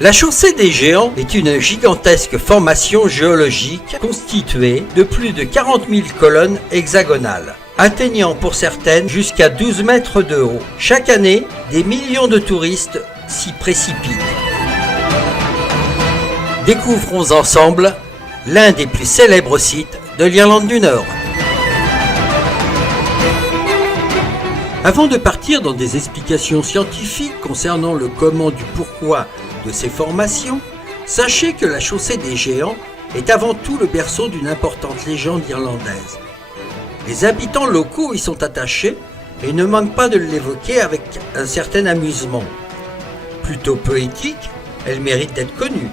La chaussée des géants est une gigantesque formation géologique constituée de plus de 40 000 colonnes hexagonales, atteignant pour certaines jusqu'à 12 mètres de haut. Chaque année, des millions de touristes s'y précipitent. Découvrons ensemble l'un des plus célèbres sites de l'Irlande du Nord. Avant de partir dans des explications scientifiques concernant le comment du pourquoi de ces formations, sachez que la chaussée des géants est avant tout le berceau d'une importante légende irlandaise. Les habitants locaux y sont attachés et ne manquent pas de l'évoquer avec un certain amusement. Plutôt poétique, elle mérite d'être connue.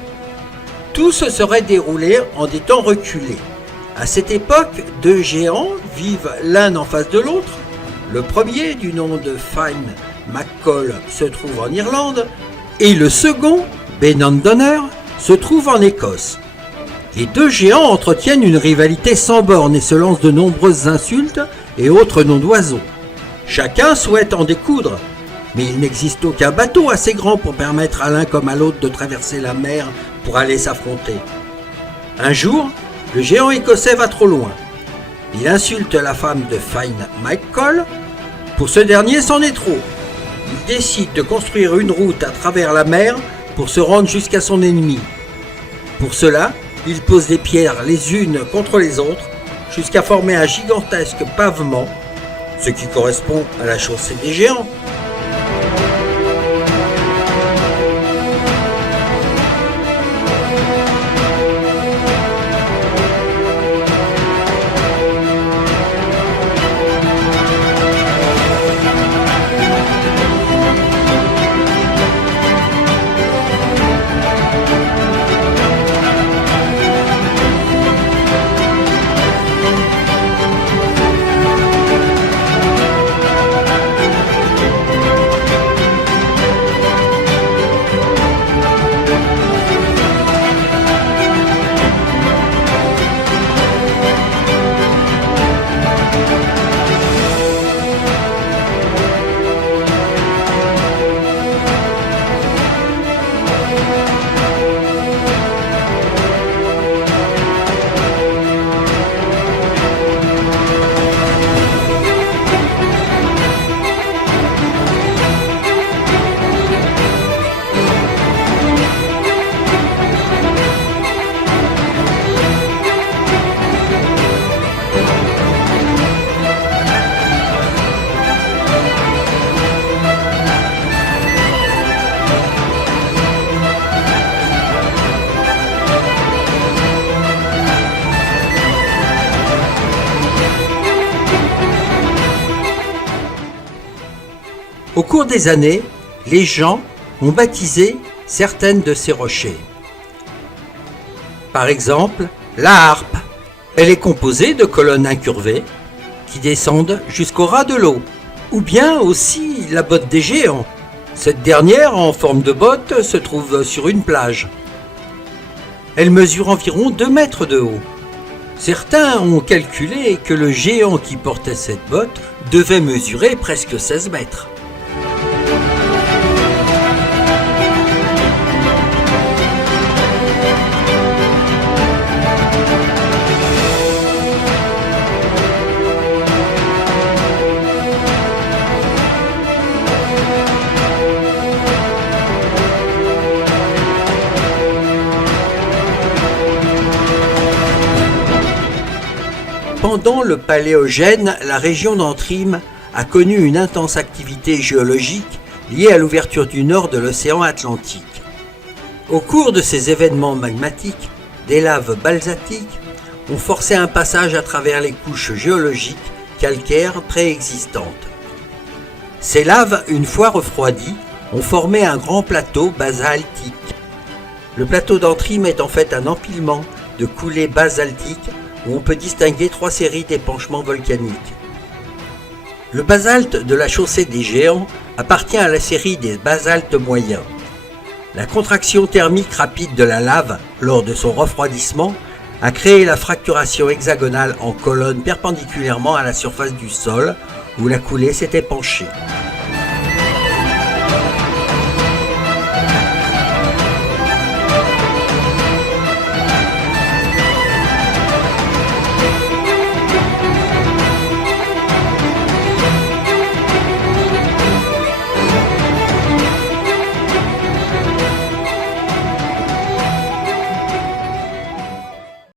Tout se serait déroulé en des temps reculés. À cette époque, deux géants vivent l'un en face de l'autre. Le premier, du nom de Fine McColl, se trouve en Irlande, et le second, Benandonner, se trouve en Écosse. Les deux géants entretiennent une rivalité sans bornes et se lancent de nombreuses insultes et autres noms d'oiseaux. Chacun souhaite en découdre, mais il n'existe aucun bateau assez grand pour permettre à l'un comme à l'autre de traverser la mer pour aller s'affronter. Un jour, le géant écossais va trop loin. Il insulte la femme de Fine McColl. Pour ce dernier, c'en est trop. Il décide de construire une route à travers la mer pour se rendre jusqu'à son ennemi. Pour cela, il pose des pierres les unes contre les autres jusqu'à former un gigantesque pavement, ce qui correspond à la chaussée des géants. Au cours des années, les gens ont baptisé certaines de ces rochers. Par exemple, la harpe. Elle est composée de colonnes incurvées qui descendent jusqu'au ras de l'eau. Ou bien aussi la botte des géants. Cette dernière, en forme de botte, se trouve sur une plage. Elle mesure environ 2 mètres de haut. Certains ont calculé que le géant qui portait cette botte devait mesurer presque 16 mètres. Pendant le Paléogène, la région d'Antrim a connu une intense activité géologique liée à l'ouverture du nord de l'océan Atlantique. Au cours de ces événements magmatiques, des laves basaltiques ont forcé un passage à travers les couches géologiques calcaires préexistantes. Ces laves, une fois refroidies, ont formé un grand plateau basaltique. Le plateau d'Antrim est en fait un empilement de coulées basaltiques où on peut distinguer 3 séries d'épanchements volcaniques. Le basalte de la chaussée des géants appartient à la série des basaltes moyens. La contraction thermique rapide de la lave lors de son refroidissement a créé la fracturation hexagonale en colonnes perpendiculairement à la surface du sol où la coulée s'est épanchée.